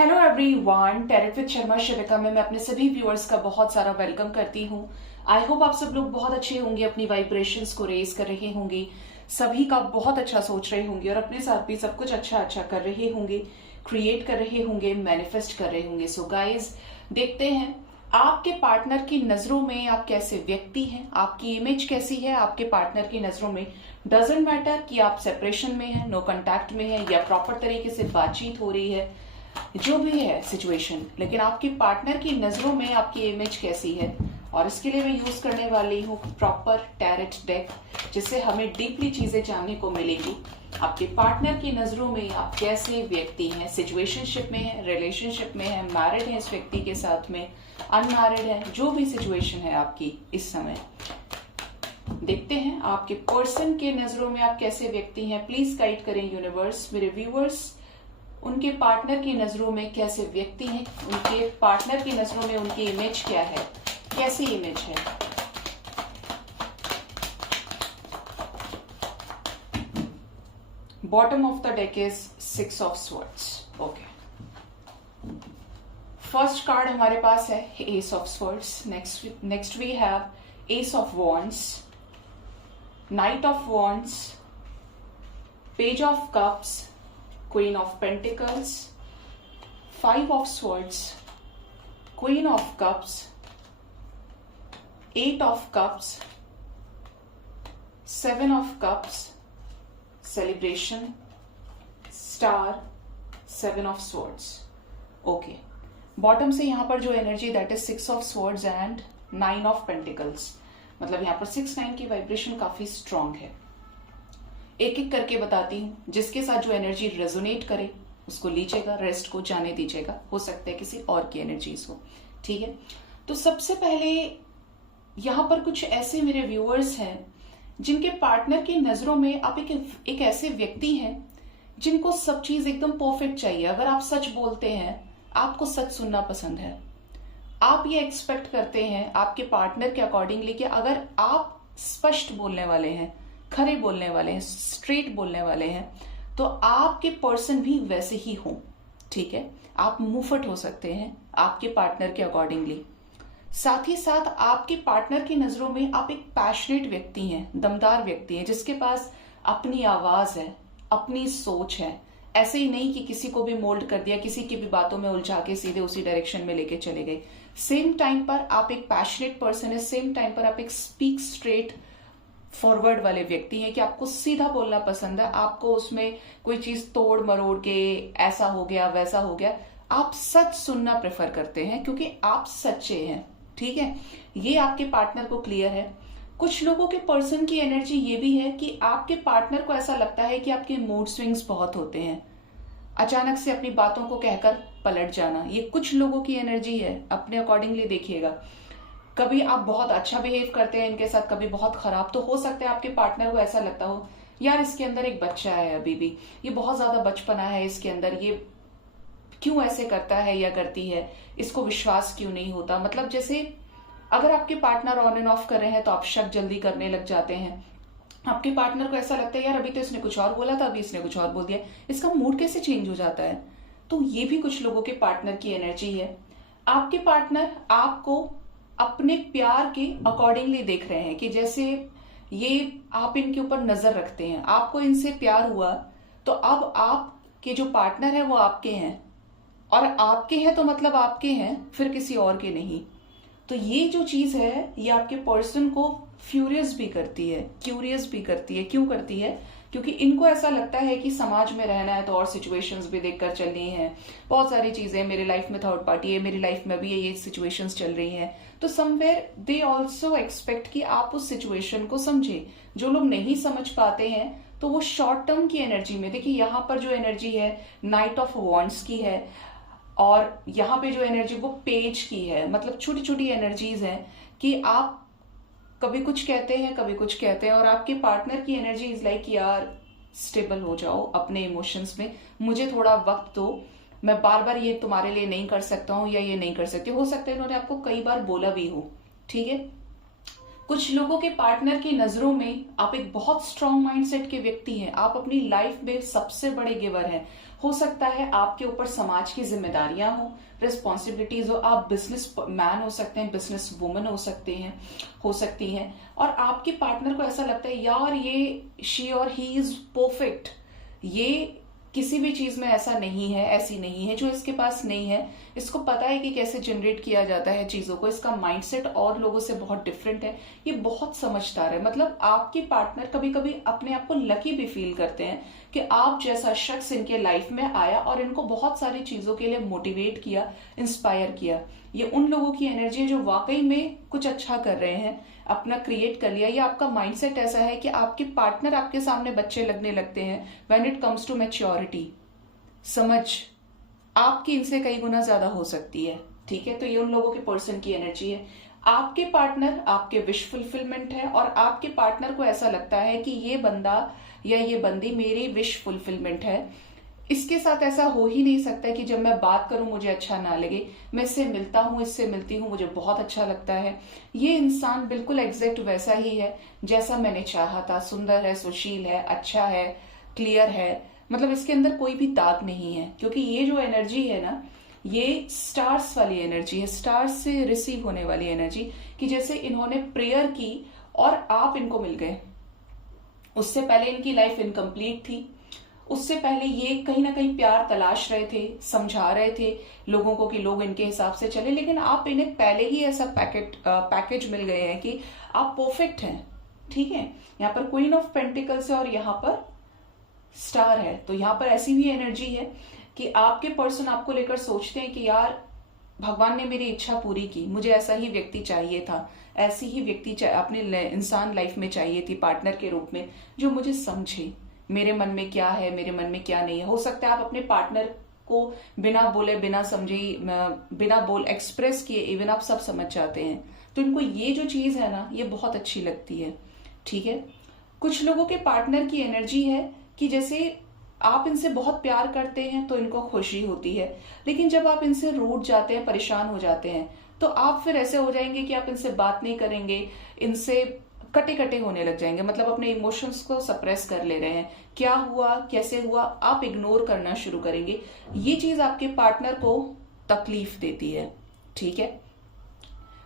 Hello everyone, tarot with Sharma Shivika में मैं अपने सभी व्यूअर्स का बहुत सारा वेलकम करती हूँ। आई होप आप सब लोग बहुत अच्छे होंगे, अपनी वाइब्रेशंस को रेज कर रहे होंगे, सभी का बहुत अच्छा सोच रहे होंगे और अपने साथ भी सब कुछ अच्छा अच्छा कर रहे होंगे, क्रिएट कर रहे होंगे, मैनिफेस्ट कर रहे होंगे। सो गाइज, देखते हैं आपके पार्टनर की नजरों में आप कैसे व्यक्ति हैं, आपकी इमेज कैसी है आपके पार्टनर की नजरों में। डजेंट मैटर कि आप सेपरेशन में हैं, नो कांटेक्ट में हैं या प्रॉपर तरीके से बातचीत हो रही है, जो भी है सिचुएशन, लेकिन आपके पार्टनर की नजरों में आपकी इमेज कैसी है। और इसके लिए मैं यूज करने वाली हूँ प्रॉपर टैरेट डेक, जिससे हमें डीपली चीजें जानने को मिलेगी। आपके पार्टनर की नजरों में आप कैसे व्यक्ति हैं, सिचुएशनशिप में है, रिलेशनशिप में है, मैरिड है इस व्यक्ति के साथ में, अनमैरिड है, जो भी सिचुएशन है आपकी इस समय। देखते हैं आपके पर्सन के नजरों में आप कैसे व्यक्ति हैं। प्लीज गाइड करें यूनिवर्स, मेरे व्यूअर्स उनके पार्टनर की नजरों में कैसे व्यक्ति हैं, उनके पार्टनर की नजरों में उनकी इमेज क्या है, कैसी इमेज है। Bottom of the deck is 6 of swords. Okay, first card हमारे पास है ace of swords. Next we have ace of wands, knight of wands, page of cups, Queen of Pentacles, 5 of Swords, Queen of Cups, 8 of Cups, 7 of Cups, Celebration, Star, 7 of Swords. Okay. Bottom से यहां पर जो energy that is 6 of Swords and 9 of Pentacles, मतलब यहां पर 6-9 की vibration काफी strong है। एक एक करके बताती हूं, जिसके साथ जो एनर्जी रेजोनेट करे उसको लीजिएगा, रेस्ट को जाने दीजिएगा, हो सकता है किसी और की एनर्जीज हो। ठीक है, तो सबसे पहले यहां पर कुछ ऐसे मेरे व्यूअर्स हैं जिनके पार्टनर की नजरों में आप एक ऐसे व्यक्ति हैं जिनको सब चीज एकदम परफेक्ट चाहिए। अगर आप सच बोलते हैं, आपको सच सुनना पसंद है, आप ये एक्सपेक्ट करते हैं आपके पार्टनर के अकॉर्डिंगली कि अगर आप स्पष्ट बोलने वाले हैं, खरे बोलने वाले हैं, स्ट्रेट बोलने वाले हैं, तो आपके पर्सन भी वैसे ही हो। ठीक है, आप मुफट हो सकते हैं आपके पार्टनर के अकॉर्डिंगली। साथ ही साथ आपके पार्टनर की नजरों में आप एक पैशनेट व्यक्ति हैं, दमदार व्यक्ति हैं, जिसके पास अपनी आवाज है, अपनी सोच है। ऐसे ही नहीं कि किसी को भी मोल्ड कर दिया, किसी की भी बातों में उलझा के सीधे उसी डायरेक्शन में लेके चले गए। सेम टाइम पर आप एक पैशनेट पर्सन है, सेम टाइम पर आप एक स्पीक स्ट्रेट फॉरवर्ड वाले व्यक्ति हैं कि आपको सीधा बोलना पसंद है, आपको उसमें कोई चीज तोड़ मरोड़ के ऐसा हो गया वैसा हो गया, आप सच सुनना प्रेफर करते हैं क्योंकि आप सच्चे हैं। ठीक है, ये आपके पार्टनर को क्लियर है। कुछ लोगों के पर्सन की एनर्जी ये भी है कि आपके पार्टनर को ऐसा लगता है कि आपके मूड स्विंग्स बहुत होते हैं, अचानक से अपनी बातों को कहकर पलट जाना, ये कुछ लोगों की एनर्जी है। अपने अकॉर्डिंगली देखिएगा, कभी आप बहुत अच्छा बिहेव करते हैं इनके साथ, कभी बहुत खराब। तो हो सकता है आपके पार्टनर को ऐसा लगता हो, यार इसके अंदर एक बच्चा है, अभी भी ये बहुत ज्यादा बचपना है इसके अंदर, ये क्यों ऐसे करता है या करती है, इसको विश्वास क्यों नहीं होता। मतलब जैसे अगर आपके पार्टनर ऑन एंड ऑफ कर रहे हैं तो आप शक जल्दी करने लग जाते हैं। आपके पार्टनर को ऐसा लगता है, यार अभी तो इसने कुछ और बोला था, अभी इसने कुछ और बोल दिया, इसका मूड कैसे चेंज हो जाता है। तो ये भी कुछ लोगों के पार्टनर की एनर्जी है। आपके पार्टनर आपको अपने प्यार के अकॉर्डिंगली देख रहे हैं कि जैसे ये आप इनके ऊपर नजर रखते हैं, आपको इनसे प्यार हुआ तो अब आपके जो पार्टनर है वो आपके हैं, और आपके हैं तो मतलब आपके हैं, फिर किसी और के नहीं। तो ये जो चीज है ये आपके पर्सन को फ्यूरियस भी करती है, क्यूरियस भी करती है। क्यों करती है? क्योंकि इनको ऐसा लगता है कि समाज में रहना है तो और सिचुएशंस भी देखकर चलनी है, बहुत सारी चीजें, मेरी लाइफ में थर्ड पार्टी है, मेरी लाइफ में भी ये सिचुएशंस चल रही हैं, तो समवेयर दे ऑल्सो एक्सपेक्ट कि आप उस सिचुएशन को समझे। जो लोग नहीं समझ पाते हैं तो वो शॉर्ट टर्म की एनर्जी में, देखिए यहाँ पर जो एनर्जी है नाइट ऑफ वॉन्ड्स की है, और यहाँ पे जो एनर्जी वो पेज की है। मतलब छोटी छोटी एनर्जीज हैं कि आप कभी कुछ कहते हैं, कभी कुछ कहते हैं, और आपके पार्टनर की एनर्जी इज लाइक, यार स्टेबल हो जाओ अपने इमोशंस में, मुझे थोड़ा वक्त दो, मैं बार बार ये तुम्हारे लिए नहीं कर सकता हूं या ये नहीं कर सकती। हो सकता है इन्होंने आपको कई बार बोला भी हो। ठीक है, कुछ लोगों के पार्टनर की नजरों में आप एक बहुत स्ट्रांग माइंडसेट के व्यक्ति हैं। आप अपनी लाइफ में सबसे बड़े गिवर हैं। हो सकता है आपके ऊपर समाज की जिम्मेदारियां हो, रिस्पॉन्सिबिलिटीज हो। आप बिजनेस मैन हो सकते हैं, बिजनेस वुमन हो सकती हैं। और आपके पार्टनर को ऐसा लगता है यार ये शी और ही इज परफेक्ट, ये किसी भी चीज में ऐसा नहीं है, ऐसी नहीं है जो इसके पास नहीं है। इसको पता है कि कैसे जनरेट किया जाता है चीजों को। इसका माइंडसेट और लोगों से बहुत डिफरेंट है। ये बहुत समझदार है। मतलब आपके पार्टनर कभी कभी अपने आप को लकी भी फील करते हैं कि आप जैसा शख्स इनके लाइफ में आया और इनको बहुत सारी चीजों के लिए मोटिवेट किया, इंस्पायर किया। ये उन लोगों की एनर्जी है जो वाकई में कुछ अच्छा कर रहे हैं, अपना क्रिएट कर लिया। या आपका माइंडसेट ऐसा है कि आपके पार्टनर आपके सामने बच्चे लगने लगते हैं when it comes to maturity. समझ आपकी इनसे कई गुना ज्यादा हो सकती है। ठीक है, तो ये उन लोगों के पर्सन की एनर्जी है। आपके पार्टनर आपके विश फुलफिलमेंट है और आपके पार्टनर को ऐसा लगता है कि ये बंदा या ये बंदी मेरी विश फुलफिलमेंट है। इसके साथ ऐसा हो ही नहीं सकता कि जब मैं बात करूं मुझे अच्छा ना लगे। मैं इससे मिलता हूं, इससे मिलती हूं, मुझे बहुत अच्छा लगता है। ये इंसान बिल्कुल एग्जैक्ट वैसा ही है जैसा मैंने चाहा था। सुंदर है, सुशील है, अच्छा है, क्लियर है। मतलब इसके अंदर कोई भी दाग नहीं है, क्योंकि ये जो एनर्जी है ना, ये स्टार्स वाली एनर्जी है, स्टार्स से रिसीव होने वाली एनर्जी। कि जैसे इन्होंने प्रेयर की और आप इनको मिल गए। उससे पहले इनकी लाइफ इनकम्प्लीट थी। उससे पहले ये कहीं ना कहीं प्यार तलाश रहे थे, समझा रहे थे लोगों को कि लोग इनके हिसाब से चले। लेकिन आप इन्हें पहले ही ऐसा पैकेज मिल गए हैं कि आप परफेक्ट हैं। ठीक है, यहाँ पर क्वीन ऑफ पेंटिकल्स है और यहाँ पर स्टार है। तो यहाँ पर ऐसी भी एनर्जी है कि आपके पर्सन आपको लेकर सोचते हैं कि यार भगवान ने मेरी इच्छा पूरी की, मुझे ऐसा ही व्यक्ति चाहिए था, ऐसी ही व्यक्ति अपने इंसान लाइफ में चाहिए थी पार्टनर के रूप में, जो मुझे समझे मेरे मन में क्या है, मेरे मन में क्या नहीं है। हो सकता है आप अपने पार्टनर को बिना बोले, बिना समझे, बिना बोल एक्सप्रेस किए इवन आप सब समझ जाते हैं। तो इनको ये जो चीज है ना, ये बहुत अच्छी लगती है। ठीक है, कुछ लोगों के पार्टनर की एनर्जी है कि जैसे आप इनसे बहुत प्यार करते हैं तो इनको खुशी होती है, लेकिन जब आप इनसे रूठ जाते हैं, परेशान हो जाते हैं, तो आप फिर ऐसे हो जाएंगे कि आप इनसे बात नहीं करेंगे, इनसे कटे कटे होने लग जाएंगे। मतलब अपने इमोशंस को सप्रेस कर ले रहे हैं। क्या हुआ, कैसे हुआ, आप इग्नोर करना शुरू करेंगे। ये चीज आपके पार्टनर को तकलीफ देती है। ठीक है,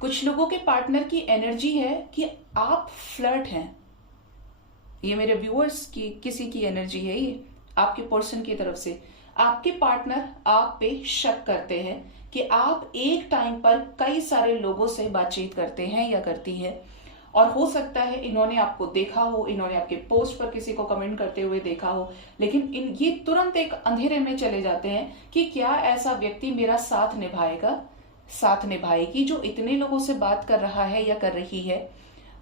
कुछ लोगों के पार्टनर की एनर्जी है कि आप फ्लर्ट हैं। ये मेरे व्यूअर्स की किसी की एनर्जी है, ये आपके पर्सन की तरफ से। आपके पार्टनर आप पे शक करते हैं कि आप एक टाइम पर कई सारे लोगों से बातचीत करते हैं या करती है। और हो सकता है इन्होंने आपको देखा हो, इन्होंने आपके पोस्ट पर किसी को कमेंट करते हुए देखा हो, लेकिन ये तुरंत एक अंधेरे में चले जाते हैं कि क्या ऐसा व्यक्ति मेरा साथ निभाएगा, साथ निभाएगी, जो इतने लोगों से बात कर रहा है या कर रही है।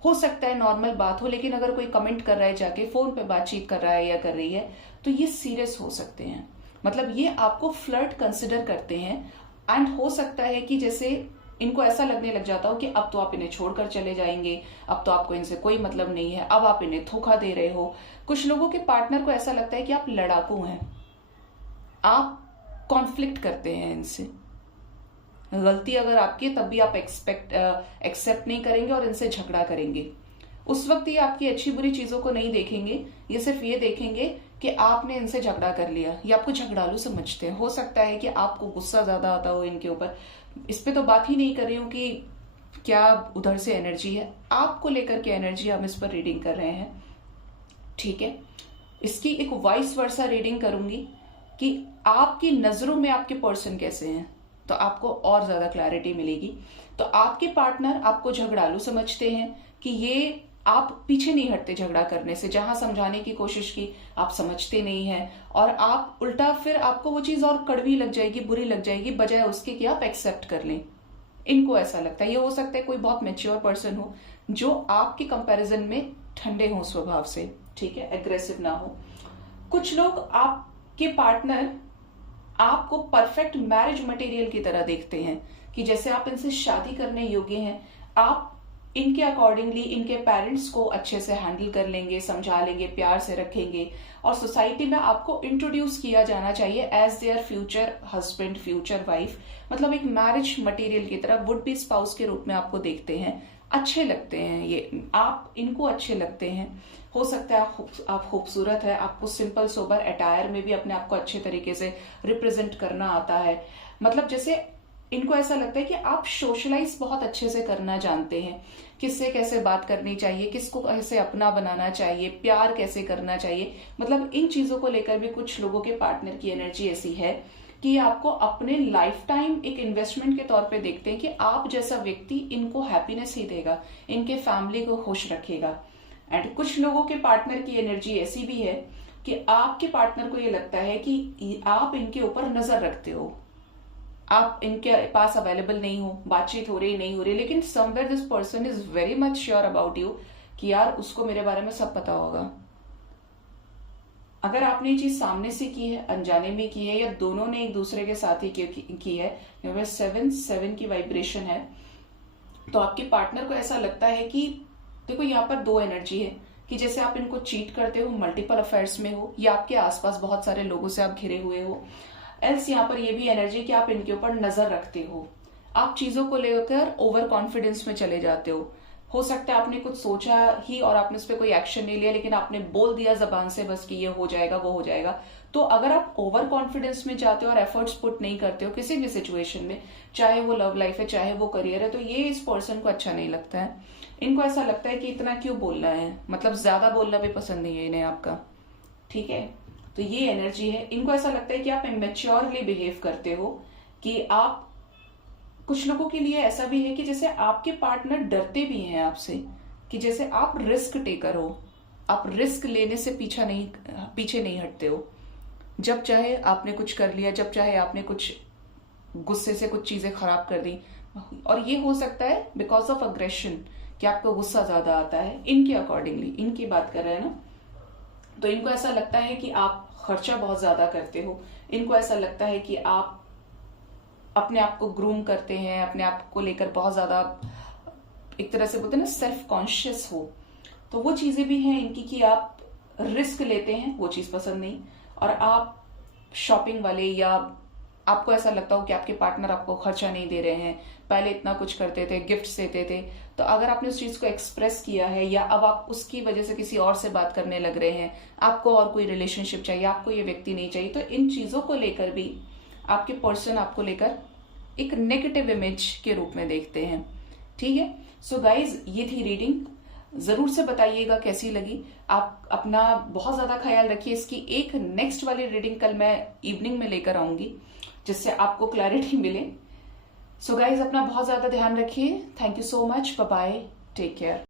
हो सकता है नॉर्मल बात हो, लेकिन अगर कोई कमेंट कर रहा है, जाके फोन पे बातचीत कर रहा है या कर रही है, तो ये सीरियस हो सकते हैं। मतलब ये आपको फ्लर्ट कंसिडर करते हैं। एंड हो सकता है कि जैसे इनको ऐसा लगने लग जाता हो कि अब तो आप इन्हें छोड़कर चले जाएंगे, अब तो आपको इनसे कोई मतलब नहीं है, अब आप इन्हें धोखा दे रहे हो। कुछ लोगों के पार्टनर को ऐसा लगता है कि आप लड़ाकू हैं, आप कॉन्फ्लिक्ट करते हैं इनसे। गलती अगर आपकी है तब भी आप एक्सेप्ट नहीं करेंगे और इनसे झगड़ा करेंगे। उस वक्त ये आपकी अच्छी बुरी चीजों को नहीं देखेंगे, ये सिर्फ ये देखेंगे कि आपने इनसे झगड़ा कर लिया। ये आपको झगड़ालू समझते हैं। हो सकता है कि आपको गुस्सा ज्यादा आता हो इनके ऊपर। इस पे तो बात ही नहीं कर रही हूं कि क्या उधर से एनर्जी है, आपको लेकर के एनर्जी हम इस पर रीडिंग कर रहे हैं। ठीक है, इसकी एक वाइस वर्सा रीडिंग करूंगी कि आपकी नजरों में आपके पर्सन कैसे हैं, तो आपको और ज्यादा क्लैरिटी मिलेगी। तो आपके पार्टनर आपको झगड़ालू समझते हैं कि ये आप पीछे नहीं हटते झगड़ा करने से। जहां समझाने की कोशिश की आप समझते नहीं हैं, और आप उल्टा फिर आपको वो चीज और कड़वी लग जाएगी, बुरी लग जाएगी, बजाय उसके कि आप एक्सेप्ट कर लें। इनको ऐसा लगता है। ये हो सकता है कोई बहुत मैच्योर पर्सन हो जो आपके कंपैरिजन में ठंडे हो स्वभाव से। ठीक है, एग्रेसिव ना हो। कुछ लोग आपके पार्टनर आपको परफेक्ट मैरिज मटेरियल की तरह देखते हैं कि जैसे आप इनसे शादी करने योग्य हैं। आप इनके अकॉर्डिंगली इनके पेरेंट्स को अच्छे से हैंडल कर लेंगे, समझा लेंगे, प्यार से रखेंगे, और सोसाइटी में आपको इंट्रोड्यूस किया जाना चाहिए as their future husband, future wife. मतलब एक मैरिज मटेरियल की तरह, वुड बी स्पाउस के रूप में आपको देखते हैं। अच्छे लगते हैं, ये आप इनको अच्छे लगते हैं। हो सकता है आप खूबसूरत है, आपको सिंपल सोबर अटायर में भी अपने आप को अच्छे तरीके से रिप्रेजेंट करना आता है। मतलब जैसे इनको ऐसा लगता है कि आप सोशलाइज बहुत अच्छे से करना जानते हैं, किससे कैसे बात करनी चाहिए, किसको कैसे अपना बनाना चाहिए, प्यार कैसे करना चाहिए। मतलब इन चीजों को लेकर भी कुछ लोगों के पार्टनर की एनर्जी ऐसी है कि ये आपको अपने लाइफ टाइम एक इन्वेस्टमेंट के तौर पे देखते हैं कि आप जैसा व्यक्ति इनको हैप्पीनेस ही देगा, इनके फैमिली को खुश रखेगा। एंड कुछ लोगों के पार्टनर की एनर्जी ऐसी भी है कि आपके पार्टनर को ये लगता है कि आप इनके ऊपर नजर रखते हो, आप इनके पास अवेलेबल नहीं हो, बातचीत हो रही नहीं हो रही, लेकिन somewhere this person is very much sure about you कि यार उसको मेरे बारे में सब पता होगा। अगर आपने ये चीज सामने से की है, अनजाने में की है, या दोनों ने एक दूसरे के साथ ही की है, यहाँ पे 7 की वाइब्रेशन है, तो आपके पार्टनर को ऐसा लगता है कि देखो यहाँ पर दो एनर्जी है कि जैसे आप इनको चीट करते हो, मल्टीपल अफेयर्स में हो, या आपके आसपास बहुत सारे लोगों से आप घिरे हुए हो। एल्स यहाँ पर ये भी एनर्जी कि आप इनके ऊपर नजर रखते हो, आप चीजों को लेकर ओवर कॉन्फिडेंस में चले जाते हो सकता है आपने कुछ सोचा ही और आपने उस पर कोई एक्शन नहीं लिया, लेकिन आपने बोल दिया जबान से बस कि ये हो जाएगा वो हो जाएगा। तो अगर आप ओवर कॉन्फिडेंस में जाते हो और एफर्ट्स पुट नहीं करते हो किसी भी सिचुएशन में, चाहे वो लव लाइफ है चाहे वो करियर है, तो ये इस पर्सन को अच्छा नहीं लगता है। इनको ऐसा लगता है कि इतना क्यों बोलना है, मतलब ज्यादा बोलना भी पसंद नहीं है इन्हें आपका, ठीक है। तो ये एनर्जी है, इनको ऐसा लगता है कि आप इमेच्योरली बिहेव करते हो, कि आप, कुछ लोगों के लिए ऐसा भी है कि जैसे आपके पार्टनर डरते भी हैं आपसे, कि जैसे आप रिस्क टेकर हो, आप रिस्क लेने से पीछे नहीं हटते हो। जब चाहे आपने कुछ कर लिया, जब चाहे आपने कुछ गुस्से से कुछ चीजें खराब कर दी, और ये हो सकता है बिकॉज ऑफ अग्रेशन, कि आपको गुस्सा ज्यादा आता है इनके अकॉर्डिंगली, इनकी बात कर रहे हैं ना। तो इनको ऐसा लगता है कि आप खर्चा बहुत ज्यादा करते हो, इनको ऐसा लगता है कि आप अपने आप को ग्रूम करते हैं, अपने आप को लेकर बहुत ज्यादा एक तरह से बोलते हैं ना सेल्फ कॉन्शियस हो। तो वो चीजें भी हैं इनकी कि आप रिस्क लेते हैं, वो चीज पसंद नहीं। और आप शॉपिंग वाले, या आपको ऐसा लगता हो कि आपके पार्टनर आपको खर्चा नहीं दे रहे हैं, पहले इतना कुछ करते थे, गिफ्ट्स देते थे, तो अगर आपने उस चीज को एक्सप्रेस किया है, या अब आप उसकी वजह से किसी और से बात करने लग रहे हैं, आपको और कोई रिलेशनशिप चाहिए, आपको ये व्यक्ति नहीं चाहिए, तो इन चीजों को लेकर भी आपके पर्सन आपको लेकर एक नेगेटिव इमेज के रूप में देखते हैं, ठीक है। सो गाइज, ये थी रीडिंग, जरूर से बताइएगा कैसी लगी। आप अपना बहुत ज्यादा ख्याल रखिए। इसकी एक नेक्स्ट वाली रीडिंग कल मैं इवनिंग में लेकर आऊंगी, जिससे आपको क्लैरिटी मिले। सो गाइज, अपना बहुत ज्यादा ध्यान रखिए। Thank you so much, bye bye, take care.